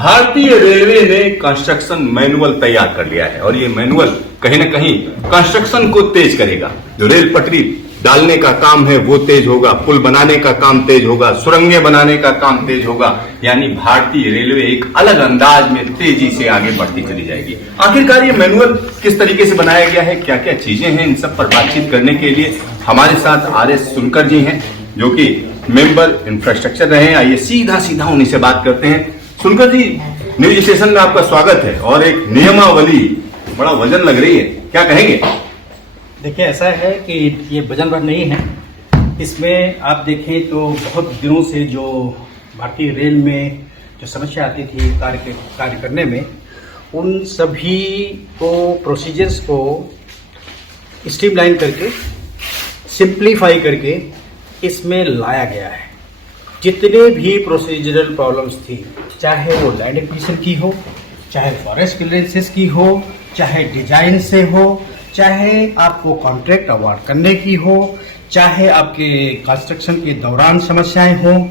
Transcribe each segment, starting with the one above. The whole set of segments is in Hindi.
भारतीय रेलवे ने कंस्ट्रक्शन मैनुअल तैयार कर लिया है और ये मैनुअल कहीं ना कहीं कंस्ट्रक्शन को तेज करेगा। जो रेल पटरी डालने का काम है वो तेज होगा, पुल बनाने का काम तेज होगा, सुरंगें बनाने का काम तेज होगा। यानी भारतीय रेलवे एक अलग अंदाज में तेजी से आगे बढ़ती चली जाएगी। आखिरकार ये मैनुअल किस तरीके से बनाया गया है, क्या क्या चीजें हैं, इन सब पर बातचीत करने के लिए हमारे साथ RS सुनकर जी हैं, जो कि मेंबर इंफ्रास्ट्रक्चर रहे हैं। आइए सीधा सीधा उन्हीं से बात करते हैं। सुनकर जी, न्यूज स्टेशन में आपका स्वागत है। और एक नियमावली बड़ा वजन लग रही है, क्या कहेंगे? देखिए, ऐसा है कि ये वजन भर नहीं है। इसमें आप देखें तो बहुत दिनों से जो भारतीय रेल में जो समस्या आती थी कार्य करने में, उन सभी को प्रोसीजर्स को स्ट्रीमलाइन करके, सिंप्लीफाई करके इसमें लाया गया है। जितने भी प्रोसीजरल प्रॉब्लम्स थी, चाहे वो लैंड एक्विजिशन की हो, चाहे फॉरेस्ट क्लियरेंसेस की हो, चाहे डिजाइन से हो, चाहे आपको कॉन्ट्रैक्ट अवार्ड करने की हो, चाहे आपके कंस्ट्रक्शन के दौरान समस्याएं हो,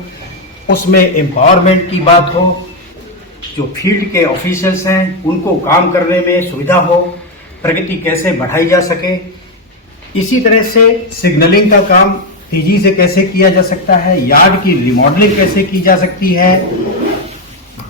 उसमें एम्पावरमेंट की बात हो, जो फील्ड के ऑफिसर्स हैं उनको काम करने में सुविधा हो, प्रगति कैसे बढ़ाई जा सके। इसी तरह से सिग्नलिंग का काम तेजी से कैसे किया जा सकता है, यार्ड की रिमॉडलिंग कैसे की जा सकती है,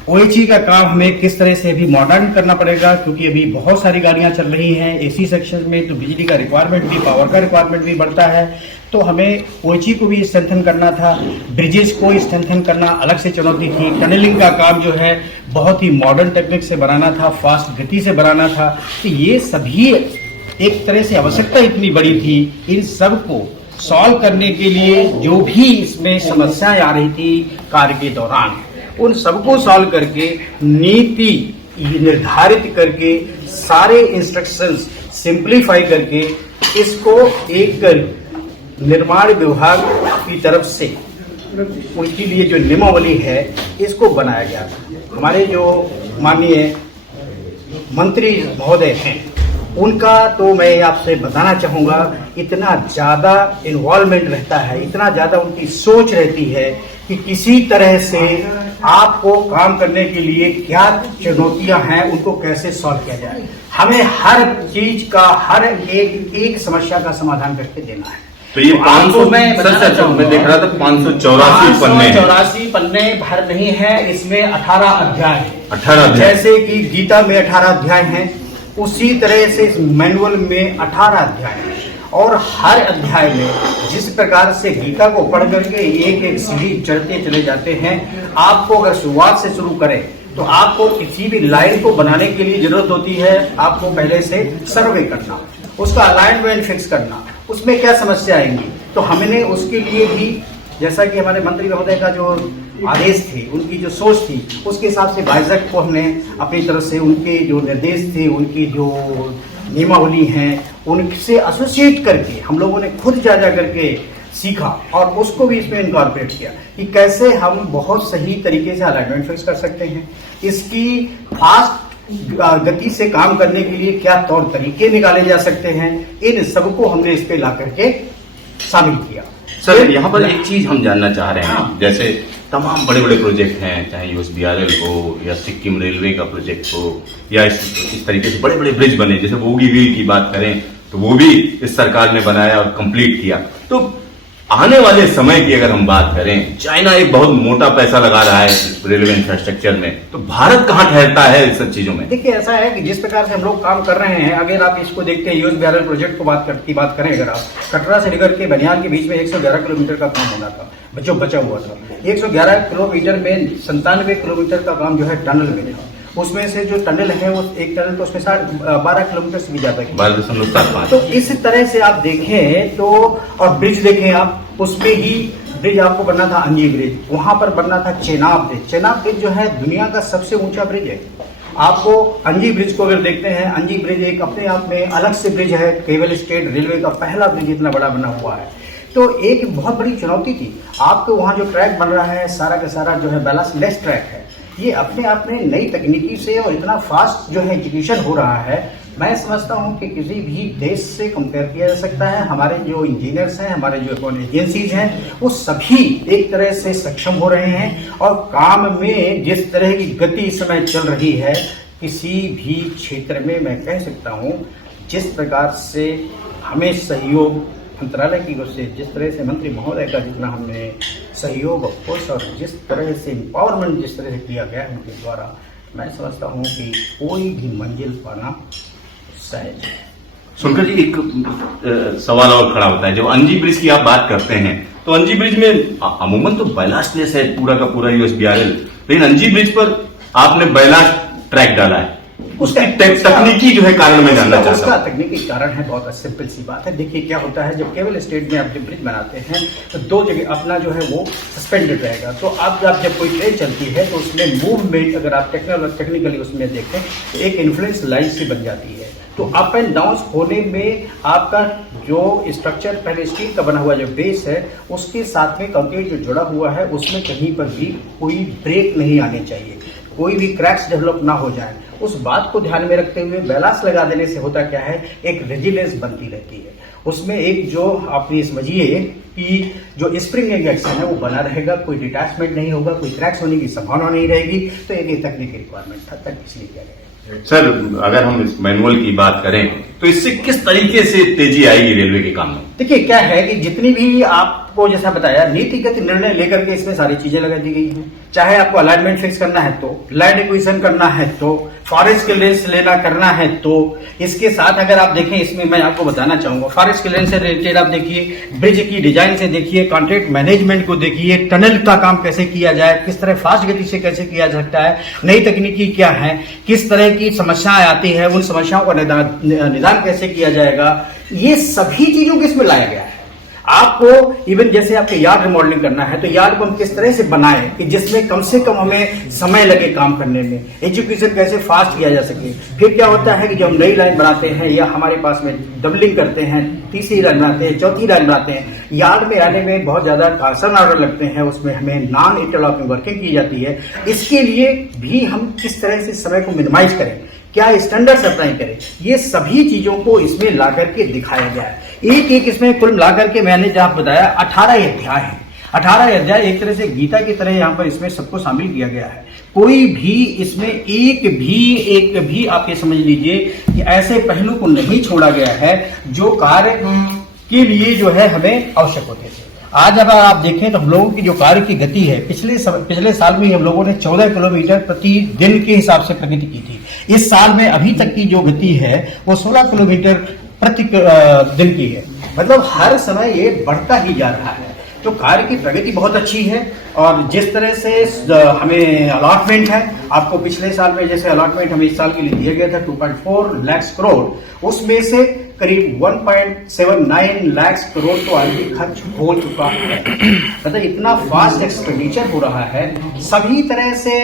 OHE का काम हमें किस तरह से भी मॉडर्न करना पड़ेगा, क्योंकि अभी बहुत सारी गाड़ियां चल रही हैं AC सेक्शन में, तो बिजली का रिक्वायरमेंट भी, पावर का रिक्वायरमेंट भी बढ़ता है। तो हमें OHE को भी स्ट्रेंथन करना था, ब्रिजेस को स्ट्रेंथन करना अलग से चुनौती थी। टनलिंग का काम जो है बहुत ही मॉडर्न टेक्निक से बनाना था, फास्ट गति से बनाना था। तो ये सभी एक तरह से आवश्यकता इतनी बड़ी थी, इन सब को सॉल्व करने के लिए जो भी इसमें समस्याएं आ रही थी कार्य के दौरान, उन सबको सॉल्व करके नीति निर्धारित करके, सारे इंस्ट्रक्शंस सिंप्लीफाई करके, इसको एक निर्माण विभाग की तरफ से उसके लिए जो नियमावली है इसको बनाया गया था। हमारे जो माननीय मंत्री महोदय हैं, उनका तो मैं आपसे बताना चाहूँगा, इतना ज़्यादा इन्वॉल्वमेंट रहता है, इतना ज़्यादा उनकी सोच रहती है कि किसी तरह से आपको काम करने के लिए क्या चुनौतियां हैं, उनको कैसे सॉल्व किया जाए। हमें हर चीज का, हर एक समस्या का समाधान करके देना है। तो ये 500 मैं देख रहा था 584 पन्ने भर नहीं है, इसमें 18 अध्याय है। 18 अध्याय, जैसे कि गीता में 18 अध्याय हैं, उसी तरह से इस मैनुअल में 18 अध्याय हैं। और हर अध्याय में जिस प्रकार से गीता को पढ़ करके एक एक सीढ़ी चढ़ते चले जाते हैं, आपको अगर शुरुआत से शुरू करें तो आपको किसी भी लाइन को बनाने के लिए जरूरत होती है, आपको पहले से सर्वे करना, उसका अलाइनमेंट फिक्स करना, उसमें क्या समस्या आएंगी। तो हमने उसके लिए भी, जैसा कि हमारे मंत्री महोदय का जो आदेश थे, उनकी जो सोच थी, उसके हिसाब से बाइजक को हमने अपनी तरफ से उनके जो निर्देश थे, उनकी जो नियमावली हैं, उनसे एसोसिएट करके हम लोगों ने खुद जा करके सीखा और उसको भी इसमें इनकॉर्पोरेट किया कि कैसे हम बहुत सही तरीके से अलाइनमेंट फिक्स कर सकते हैं। इसकी फास्ट गति से काम करने के लिए क्या तौर तरीके निकाले जा सकते हैं, इन सबको हमने इस पे ला करके शामिल किया। सर, यहाँ पर एक चीज हम जानना चाह रहे हैं, जैसे तमाम बड़े बड़े प्रोजेक्ट हैं, चाहे USBRL हो या सिक्किम रेलवे का प्रोजेक्ट हो या इस तरीके से बड़े बड़े ब्रिज बने, जैसे बोगीबील की बात करें तो वो भी इस सरकार ने बनाया और कंप्लीट किया। तो आने वाले समय की अगर हम बात करें, चाइना एक बहुत मोटा पैसा लगा रहा है रेलवे इंफ्रास्ट्रक्चर में, तो भारत कहाँ ठहरता है इन सब चीजों में? देखिए, ऐसा है कि जिस प्रकार से हम लोग काम कर रहे हैं, अगर आप इसको देखते हैं, USBRL प्रोजेक्ट को बात करें, अगर आप कटरा से लेकर के बनियान के बीच में 111 किलोमीटर का काम होना था, जो बचा हुआ था, 111 किलोमीटर में 97 किलोमीटर का काम जो है टनल में था। उसमें से जो टनल है, वो एक टनल तो उसमें 12 किलोमीटर से भी ज्यादा है, 12.75। तो इस तरह से आप देखें तो, और ब्रिज देखें आप, उसमें ही ब्रिज आपको बनना था अंजी ब्रिज, वहां पर बनना था चेनाब ब्रिज। चेनाब ब्रिज जो है दुनिया का सबसे ऊंचा ब्रिज है। आपको अंजी ब्रिज को अगर देखते हैं, अंजी ब्रिज एक अपने आप में अलग से ब्रिज है, केवल स्टेट रेलवे का पहला ब्रिज इतना बड़ा बना हुआ है। तो एक बहुत बड़ी चुनौती थी। आपको वहाँ जो ट्रैक बन रहा है, सारा का सारा जो है बैलेंस लेस ट्रैक है। ये अपने आप में नई तकनीकी से और इतना फास्ट जो है एग्जीक्यूशन हो रहा है, मैं समझता हूं कि किसी भी देश से कंपेयर किया जा सकता है। हमारे जो इंजीनियर्स हैं, हमारे जो एजेंसीज हैं, वो सभी एक तरह से सक्षम हो रहे हैं और काम में जिस तरह की गति इस समय चल रही है, किसी भी क्षेत्र में मैं कह सकता हूं जिस प्रकार से हमें सहयोग मंत्रालय की ओर से, जिस तरह से मंत्री महोदय का जितना हमने सहयोग ऑफकोर्स और जिस तरह से एम्पावरमेंट जिस तरह से किया गया है उनके द्वारा, मैं समझता हूं कि कोई भी मंजिल पाना सहज है। सुनकर जी एक सवाल और खड़ा होता है, जब अंजी ब्रिज की आप बात करते हैं तो अंजी ब्रिज में अमूमन तो बैलास्टलेस है पूरा का पूरा यूएसबीआरएल, लेकिन अंजी ब्रिज पर आपने बैलास्ट ट्रैक डाला है, उसका तकनीकी जो है कारण मैं जानना चाहता हूं। उसका तकनीकी कारण है, बहुत सिंपल सी बात है। देखिए क्या होता है, जब केबल स्टेट में आप जब ब्रिज बनाते हैं तो दो जगह अपना जो है वो सस्पेंडेड रहेगा। तो आप जब कोई ट्रेन चलती है तो उसमें मूवमेंट अगर आप टेक्निकली उसमें देखें तो एक इन्फ्लुएंस लाइन सी बन जाती है। तो अप एंड डाउन होने में आपका जो स्ट्रक्चर पहले स्टील का बना हुआ जो बेस है, उसके साथ में कंक्रीट जो जुड़ा हुआ है, उसमें कहीं पर भी कोई ब्रेक नहीं आने चाहिए, कोई भी क्रैक्स डेवलप ना हो जाए। उस बात को ध्यान में रखते हुए बैलास्ट लगा देने से होता क्या है, एक रेजिलेंस बनती रहती है। उसमें एक जो आप ये समझिए कि जो स्प्रिंग एक्शन है वो बना रहेगा, कोई डिटैचमेंट नहीं होगा, कोई क्रैक्स होने की संभावना नहीं रहेगी। तो एक तकनीकी रिक्वायरमेंट था, तक इसलिए किया गया। सर, अगर हम इस मैनुअल की बात करें तो इससे किस तरीके से तेजी आएगी रेलवे के काम में? देखिए क्या है कि जितनी भी आपको जैसा बताया नीतिगत निर्णय लेकर के इसमें सारी चीजें लगा दी गई हैं। चाहे आपको अलाइनमेंट फिक्स करना है तो, लैंड एक्विजिशन करना है तो, फॉरेस्ट क्लियरेंस लेना करना है तो, इसके साथ अगर आप देखें इसमें मैं आपको बताना चाहूंगा, फॉरेस्ट क्लियरेंस से रिलेटेड आप देखिए, ब्रिज की डिजाइन से देखिए, कॉन्ट्रैक्ट मैनेजमेंट को देखिए, टनल का काम कैसे किया जाए, किस तरह फास्ट गति से कैसे किया जा सकता है, नई तकनीकी क्या है, किस तरह की समस्याएं आती है, उन समस्याओं का निदान कैसे किया जाएगा, ये सभी चीजों को इसमें लाया गया है। आपको इवन जैसे आपके यार्ड रिमॉडलिंग करना है तो यार्ड को हम किस तरह से बनाएं कि जिसमें कम से कम हमें समय लगे काम करने में, एजुकेशन कैसे फास्ट किया जा सके। फिर क्या होता है कि जब हम नई लाइन बनाते हैं या हमारे पास में डबलिंग करते हैं, तीसरी लाइन बनाते हैं, चौथी लाइन बनाते हैं, यार्ड में आने में बहुत ज्यादा कार्सन ऑर्डर लगते हैं, उसमें हमें नॉन इंटरलॉकिंग वर्किंग की जाती है। इसके लिए भी हम किस तरह से समय को मिनिमाइज करें, क्या स्टैंडर्ड्स अप्लाई करें, ये सभी चीजों को इसमें ला करके दिखाया गया है। एक एक इसमें कुल मिलाकर के मैंने जहां बताया 18 अध्याय है। 18 अध्याय एक तरह से गीता की तरह यहाँ पर इसमें सबको शामिल किया गया है। कोई भी इसमें एक भी आप ये समझ लीजिए कि ऐसे पहलू को नहीं छोड़ा गया है जो कार्य के लिए जो है हमें आवश्यक होते थे। आज अगर आप देखें तो हम लोगों की जो कार्य की गति है, पिछले साल में हम लोगों ने 14 किलोमीटर प्रति दिन के हिसाब से प्रगति की थी। इस साल में अभी तक की जो गति है वो 16 किलोमीटर प्रति दिन की है। मतलब हर समय ये बढ़ता ही जा रहा है। तो कार्य की प्रगति बहुत अच्छी है। और जिस तरह से हमें अलॉटमेंट है, आपको पिछले साल में जैसे अलॉटमेंट हमें इस साल के लिए दिया गया था 2.4 लाख करोड़, उसमें से करीब 1.79 लाख करोड़ तो ऑलरेडी खर्च हो चुका है। मतलब इतना फास्ट एक्सपेंडिचर हो रहा है। सभी तरह से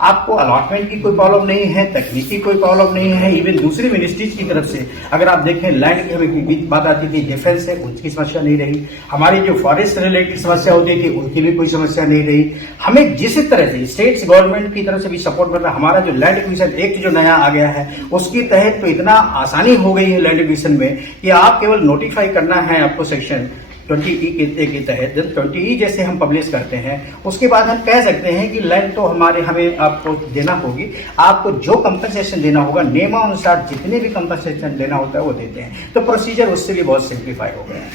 आपको अलॉटमेंट की कोई प्रॉब्लम नहीं है, तकनीकी कोई प्रॉब्लम नहीं है। इवन दूसरी मिनिस्ट्रीज की तरफ से अगर आप देखें, लैंड की हमें बात आती थी, डिफेंस से उनकी समस्या नहीं रही, हमारी जो फॉरेस्ट रिलेटेड समस्या होती थी उनकी भी कोई समस्या नहीं रही। हमें जिस तरह से स्टेट्स गवर्नमेंट की तरफ से भी सपोर्ट मिल रहा है। हमारा जो लैंड एक्विजिशन एक्ट जो नया आ गया है उसके तहत तो इतना आसानी हो गई है लैंड एक्विजिशन में कि आप केवल नोटिफाई करना है आपको सेक्शन 20E के तहत। जब 20E जैसे हम पब्लिश करते हैं उसके बाद हम कह सकते हैं कि लैंड तो हमें आपको देना होगी, आपको जो कंपनसेशन देना होगा नियमानुसार जितने भी कंपनसेशन देना होता है वो देते हैं। तो प्रोसीजर उससे भी बहुत सिंप्लीफाई हो गया है,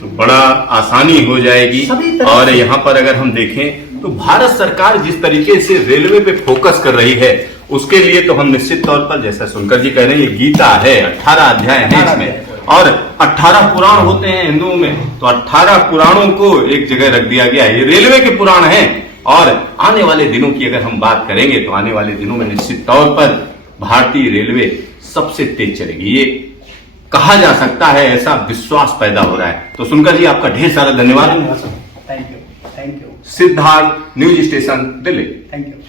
तो बड़ा आसानी हो जाएगी। और यहाँ पर अगर हम देखें तो भारत सरकार जिस तरीके से रेलवे पे फोकस कर रही है उसके लिए तो हम निश्चित तौर पर, जैसा सुनकर जी कह रहे हैं, ये गीता है, 18 अध्याय है इसमें और 18 पुराण होते हैं हिंदुओं में, तो 18 पुराणों को एक जगह रख दिया गया है। ये रेलवे के पुराण हैं। और आने वाले दिनों की अगर हम बात करेंगे तो आने वाले दिनों में निश्चित तौर पर भारतीय रेलवे सबसे तेज चलेगी, ये कहा जा सकता है, ऐसा विश्वास पैदा हो रहा है। तो सुनकर जी आपका ढेर सारा धन्यवाद। Thank you. Siddharth, news station, Delhi. Thank you.